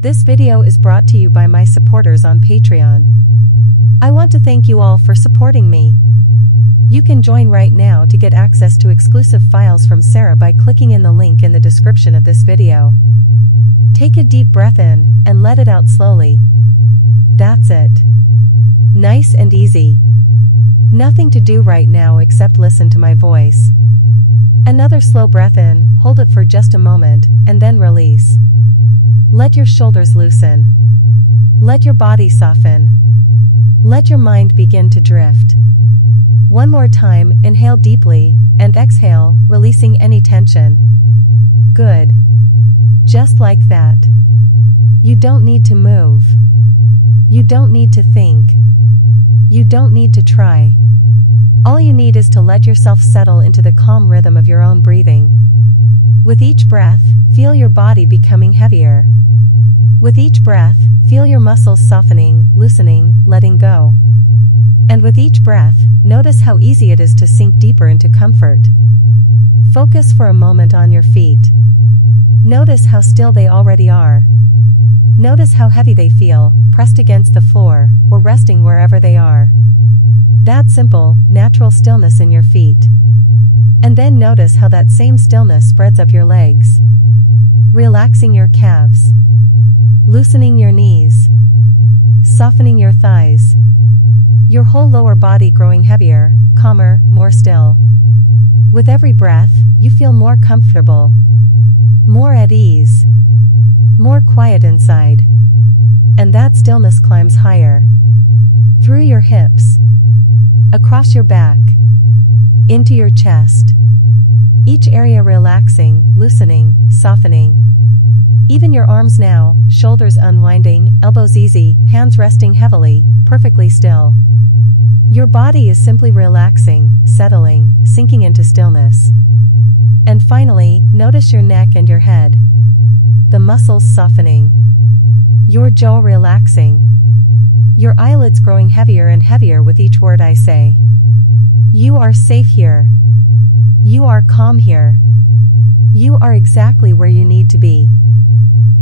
This video is brought to you by my supporters on Patreon. I want to thank you all for supporting me. You can join right now to get access to exclusive files from Sarah by clicking in the link in the description of this video. Take a deep breath in, and let it out slowly. That's it. Nice and easy. Nothing to do right now except listen to my voice. Another slow breath in, hold it for just a moment, and then release. Let your shoulders loosen. Let your body soften. Let your mind begin to drift. One more time, inhale deeply, and exhale, releasing any tension. Good. Just like that. You don't need to move. You don't need to think. You don't need to try. All you need is to let yourself settle into the calm rhythm of your own breathing. With each breath, feel your body becoming heavier. With each breath, feel your muscles softening, loosening, letting go. And with each breath, notice how easy it is to sink deeper into comfort. Focus for a moment on your feet. Notice how still they already are. Notice how heavy they feel, pressed against the floor, or resting wherever they are. That simple, natural stillness in your feet. And then notice how that same stillness spreads up your legs. Relaxing your calves. Loosening your knees. Softening your thighs. Your whole lower body growing heavier, calmer, more still. With every breath, you feel more comfortable. More at ease. More quiet inside. And that stillness climbs higher. Through your hips. Across your back. Into your chest. Each area relaxing, loosening, softening. Even your arms now, shoulders unwinding, elbows easy, hands resting heavily, perfectly still. Your body is simply relaxing, settling, sinking into stillness. And finally, notice your neck and your head. The muscles softening. Your jaw relaxing. Your eyelids growing heavier and heavier with each word I say. You are safe here. You are calm here. You are exactly where you need to be.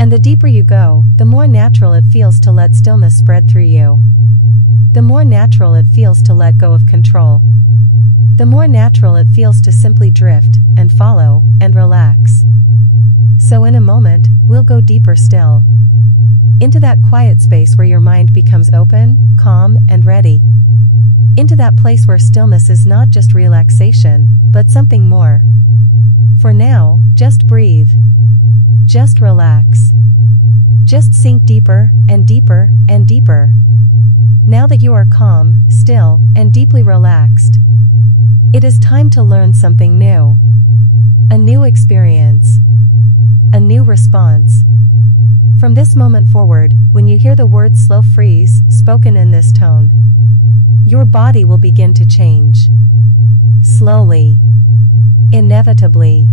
And the deeper you go, the more natural it feels to let stillness spread through you. The more natural it feels to let go of control. The more natural it feels to simply drift, and follow, and relax. So in a moment, we'll go deeper still. Into that quiet space where your mind becomes open, calm, and ready. Into that place where stillness is not just relaxation, but something more. For now, just breathe. Just relax. Just sink deeper, and deeper, and deeper. Now that you are calm, still, and deeply relaxed, it is time to learn something new. A new experience. A new response. From this moment forward, when you hear the word slow freeze spoken in this tone, your body will begin to change. Slowly. Inevitably.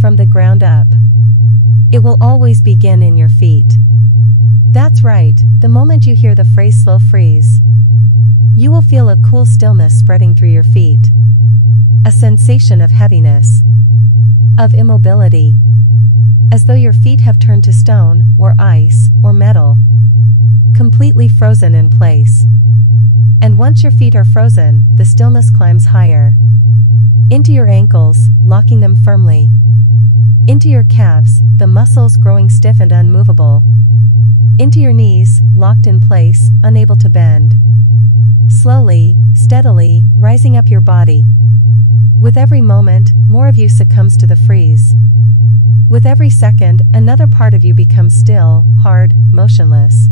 From the ground up. It will always begin in your feet. That's right, the moment you hear the phrase slow freeze, you will feel a cool stillness spreading through your feet. A sensation of heaviness. Of immobility. As though your feet have turned to stone, or ice, or metal. Completely frozen in place. And once your feet are frozen, the stillness climbs higher. Into your ankles, locking them firmly. Into your calves, the muscles growing stiff and unmovable. Into your knees, locked in place, unable to bend. Slowly, steadily, rising up your body. With every moment, more of you succumbs to the freeze. With every second, another part of you becomes still, hard, motionless.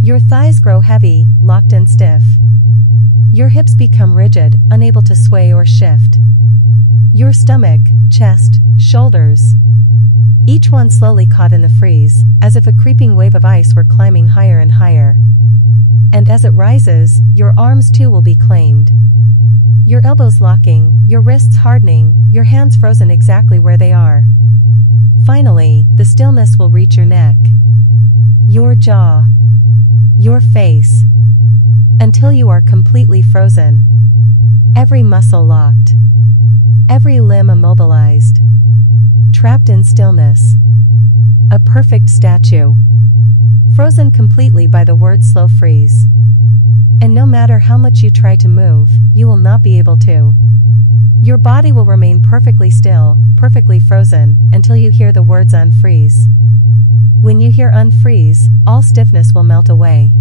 Your thighs grow heavy, locked and stiff. Your hips become rigid, unable to sway or shift. Your stomach, chest, shoulders. Each one slowly caught in the freeze, as if a creeping wave of ice were climbing higher and higher. And as it rises, your arms too will be claimed. Your elbows locking, your wrists hardening, your hands frozen exactly where they are. Finally, the stillness will reach your neck. Your jaw. Your face. Until you are completely frozen. Every muscle locked. every limb immobilized, trapped in stillness. A perfect statue, frozen completely by the word slow freeze. And no matter how much you try to move, you will not be able to. Your body will remain perfectly still, perfectly frozen, until you hear the words unfreeze. When you hear unfreeze, all stiffness will melt away.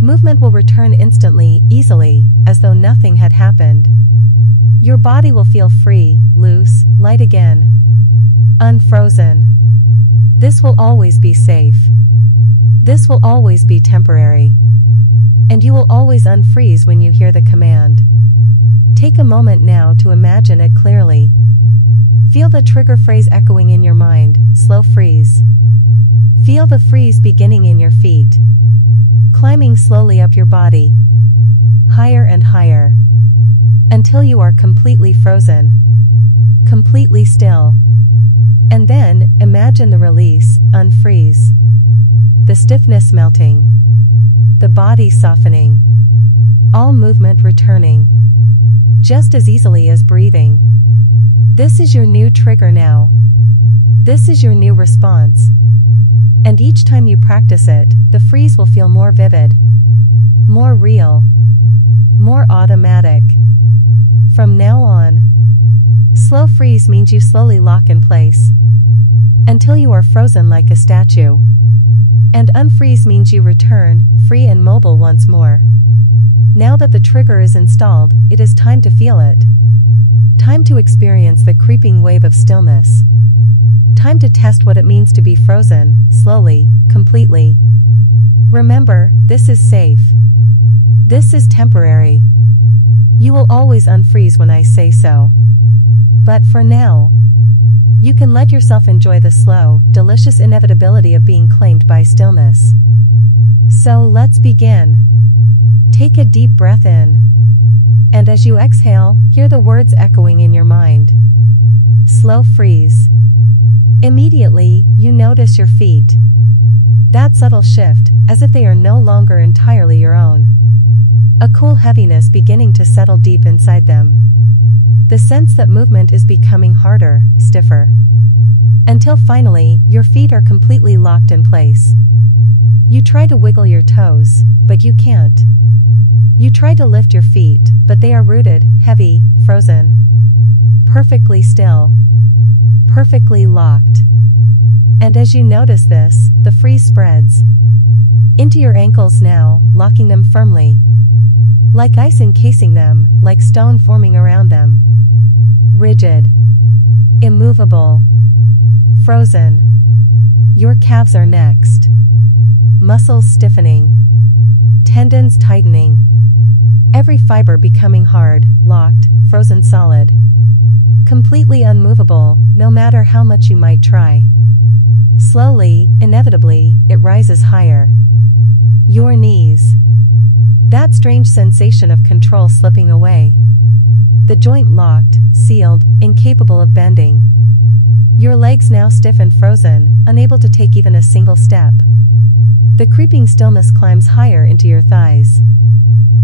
Movement will return instantly, easily, as though nothing had happened. Your body will feel free, loose, light again. Unfrozen. This will always be safe. This will always be temporary. And you will always unfreeze when you hear the command. Take a moment now to imagine it clearly. Feel the trigger phrase echoing in your mind, slow freeze. Feel the freeze beginning in your feet, climbing slowly up your body, higher and higher, until you are completely frozen, completely still. And then, imagine the release, unfreeze. The stiffness melting, the body softening, all movement returning, just as easily as breathing. This is your new trigger now. This is your new response. And each time you practice it, the freeze will feel more vivid, more real, more automatic. From now on, slow freeze means you slowly lock in place, until you are frozen like a statue. And unfreeze means you return, free and mobile once more. Now that the trigger is installed, it is time to feel it. Time to experience the creeping wave of stillness. Time to test what it means to be frozen, slowly, completely. Remember, this is safe. This is temporary. You will always unfreeze when I say so. But for now, you can let yourself enjoy the slow, delicious inevitability of being claimed by stillness. So let's begin. Take a deep breath in. And as you exhale, hear the words echoing in your mind. Slow freeze. Immediately, you notice your feet. That subtle shift, as if they are no longer entirely your own. A cool heaviness beginning to settle deep inside them. The sense that movement is becoming harder, stiffer. Until finally, your feet are completely locked in place. You try to wiggle your toes, but you can't. You try to lift your feet, but they are rooted, heavy, frozen. Perfectly still. Perfectly locked. And as you notice this, the freeze spreads into your ankles now, locking them firmly. Like ice encasing them, like stone forming around them. Rigid. Immovable. Frozen. Your calves are next. Muscles stiffening. Tendons tightening. Every fiber becoming hard, locked, frozen solid. Completely unmovable, no matter how much you might try. Slowly, inevitably, it rises higher. Your knees. That strange sensation of control slipping away. The joint locked, sealed, incapable of bending. Your legs now stiff and frozen, unable to take even a single step. The creeping stillness climbs higher into your thighs.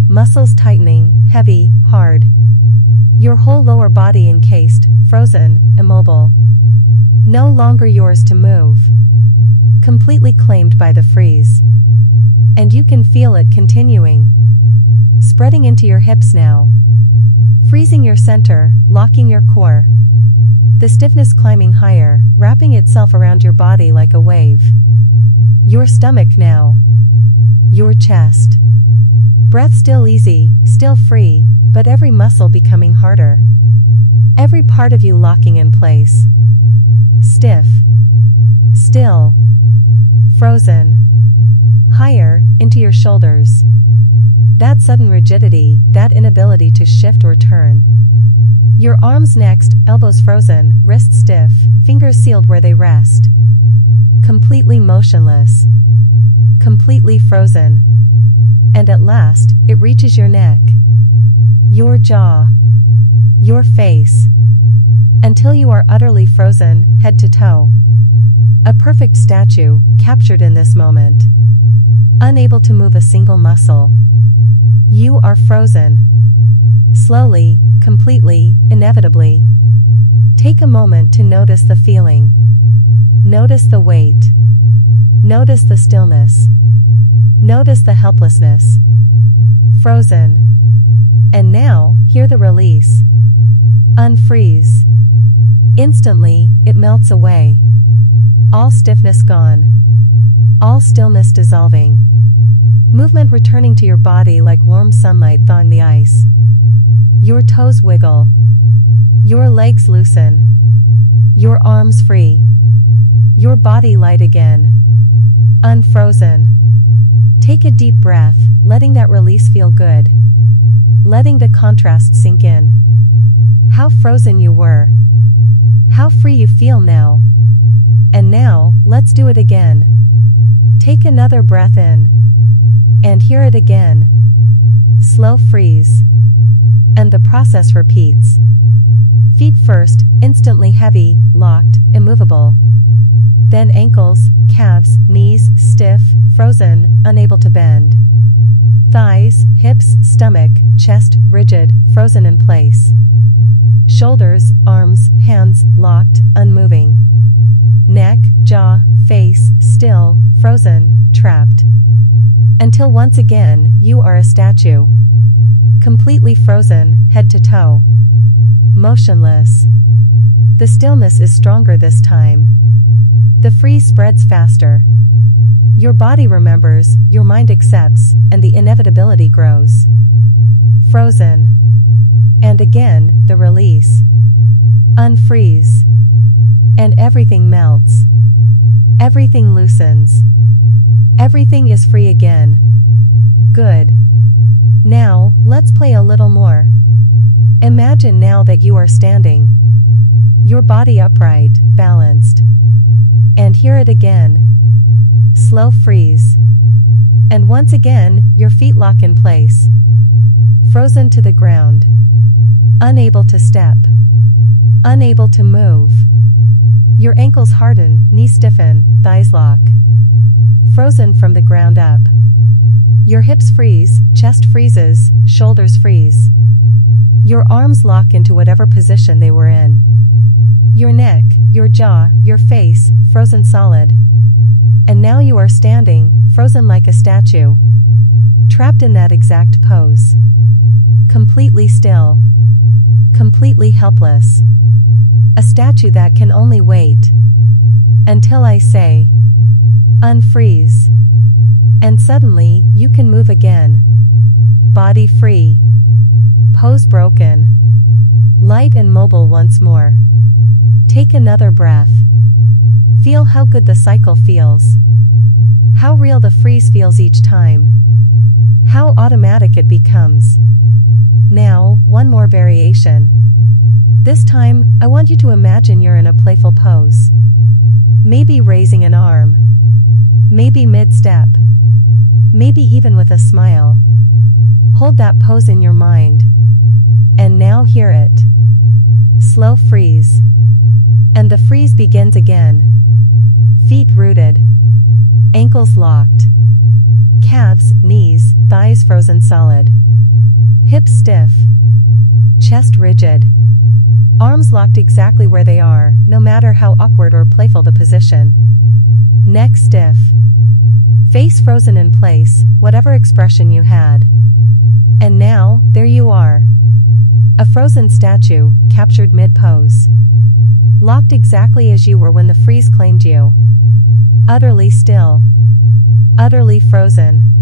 Muscles tightening, heavy, hard. Your whole lower body encased, frozen, immobile. No longer yours to move. Completely claimed by the freeze. And you can feel it continuing. Spreading into your hips now. Freezing your center, locking your core. The stiffness climbing higher, wrapping itself around your body like a wave. Your stomach now. Your chest. Breath still easy, still free, but every muscle becoming harder. Every part of you locking in place. Stiff. Still. Frozen. Higher, into your shoulders. That sudden rigidity, that inability to shift or turn. Your arms next, elbows frozen, wrists stiff, fingers sealed where they rest. Completely motionless. Completely frozen. And at last, it reaches your neck. Your jaw. Your face. Until you are utterly frozen, head to toe. A perfect statue, captured in this moment. Unable to move a single muscle. You are frozen. Slowly, completely, inevitably. Take a moment to notice the feeling. Notice the weight. Notice the stillness. Notice the helplessness. Frozen. And now, hear the release. Unfreeze. Instantly, it melts away. All stiffness gone. All stillness dissolving. Movement returning to your body like warm sunlight thawing the ice. Your toes wiggle. Your legs loosen. Your arms free. Your body light again. Unfrozen. Take a deep breath, letting that release feel good. Letting the contrast sink in. How frozen you were. How free you feel now. And now, let's do it again. Take another breath in. And hear it again. Slow freeze. And the process repeats. Feet first, instantly heavy, locked, immovable. Then ankles, calves, knees, stiff, frozen, unable to bend. Thighs, hips, stomach, chest, rigid, frozen in place. Shoulders, arms, hands, locked, unmoving. Neck, jaw, face, still, frozen, trapped. Until once again, you are a statue. Completely frozen, head to toe. Motionless. The stillness is stronger this time. The freeze spreads faster. Your body remembers, your mind accepts, and the inevitability grows. Frozen. And again, the release. Unfreeze. And everything melts. Everything loosens. Everything is free again. Good. Now, let's play a little more. Imagine now that you are standing. Your body upright, balanced. And hear it again. Slow freeze. And once again, your feet lock in place. Frozen to the ground. Unable to step. Unable to move. Your ankles harden, knees stiffen, thighs lock. Frozen from the ground up. Your hips freeze, chest freezes, shoulders freeze. Your arms lock into whatever position they were in. Your neck, your jaw, your face, frozen solid. And now you are standing, frozen like a statue. Trapped in that exact pose. Completely still. Completely helpless. A statue that can only wait. Until I say, unfreeze. And suddenly, you can move again. Body free. Pose broken. Light and mobile once more. Take another breath. Feel how good the cycle feels. How real the freeze feels each time. How automatic it becomes. Now, one more variation. This time, I want you to imagine you're in a playful pose. Maybe raising an arm. Maybe mid-step. Maybe even with a smile. Hold that pose in your mind. And now hear it. Slow freeze. And the freeze begins again. Feet rooted. Ankles locked. Calves, knees, thighs frozen solid. Hips stiff. Chest rigid. Arms locked exactly where they are, no matter how awkward or playful the position. Neck stiff. Face frozen in place, whatever expression you had. And now, there you are. A frozen statue, captured mid-pose. Locked exactly as you were when the freeze claimed you. Utterly still. Utterly frozen.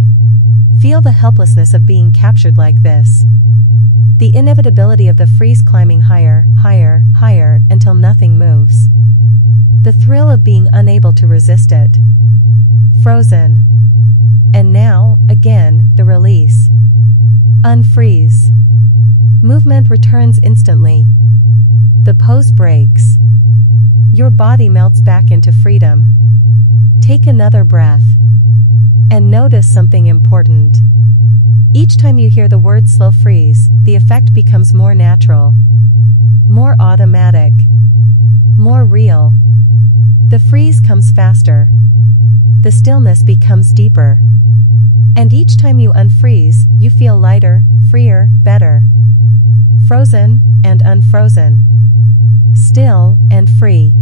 Feel the helplessness of being captured like this. The inevitability of the freeze climbing higher, higher, higher, until nothing moves. The thrill of being unable to resist it. Frozen. And now, again, the release. Unfreeze. Movement returns instantly. The pose breaks. Your body melts back into freedom. Take another breath. And notice something important. Each time you hear the word slow freeze, the effect becomes more natural. More automatic. More real. The freeze comes faster. the stillness becomes deeper. And each time you unfreeze, you feel lighter, freer, better. Frozen and unfrozen. Still and free.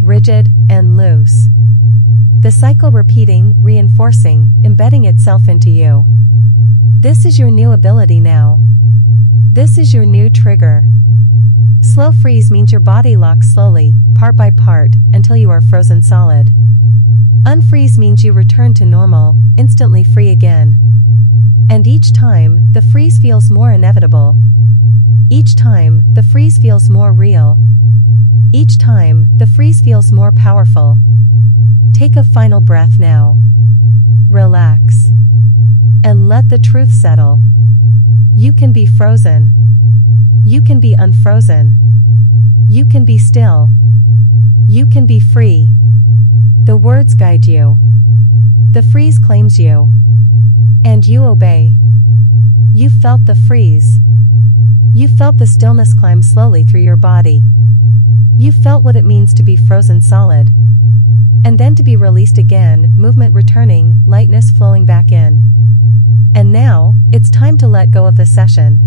Rigid and loose. The cycle repeating, reinforcing, embedding itself into you. This is your new ability now. This is your new trigger. Slow freeze means your body locks slowly, part by part, until you are frozen solid. Unfreeze means you return to normal, instantly free again. And each time, the freeze feels more inevitable. Each time, the freeze feels more real. Each time, the freeze feels more powerful. Take a final breath now. Relax. And let the truth settle. You can be frozen. You can be unfrozen. You can be still. You can be free. The words guide you. The freeze claims you. And you obey. You felt the freeze. You felt the stillness climb slowly through your body. You felt what it means to be frozen solid. And then to be released again, movement returning, lightness flowing back in. And now, it's time to let go of the session.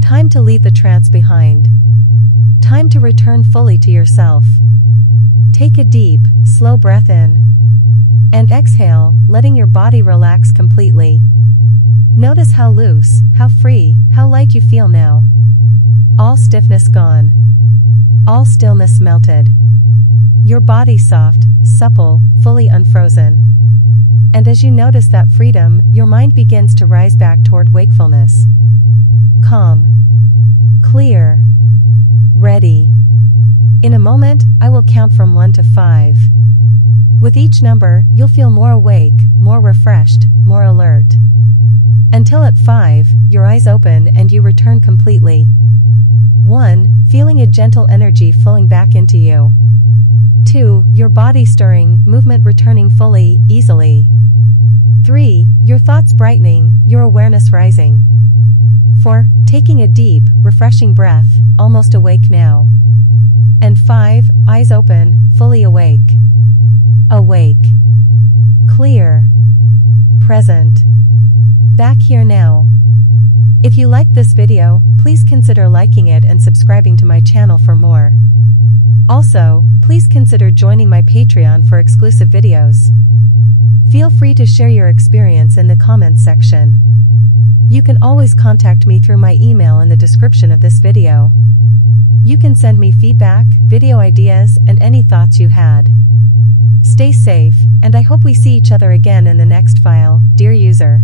Time to leave the trance behind. Time to return fully to yourself. Take a deep, slow breath in. And exhale, letting your body relax completely. Notice how loose, how free, how light you feel now. All stiffness gone. All stillness melted. Your body soft, supple, fully unfrozen. And as you notice that freedom, your mind begins to rise back toward wakefulness. Calm. Clear. Ready. In a moment, I will count from 1 to 5. With each number, you'll feel more awake, more refreshed, more alert. Until at 5, your eyes open and you return completely. 1, feeling a gentle energy flowing back into you. 2, your body stirring, movement returning fully, easily. 3, your thoughts brightening, your awareness rising. 4, taking a deep, refreshing breath, almost awake now. And 5, eyes open, fully awake. Awake. Clear. Present. Back here now. If you liked this video, please consider liking it and subscribing to my channel for more. Also, please consider joining my Patreon for exclusive videos. Feel free to share your experience in the comments section. You can always contact me through my email in the description of this video. You can send me feedback, video ideas, and any thoughts you had. Stay safe, and I hope we see each other again in the next file, dear user.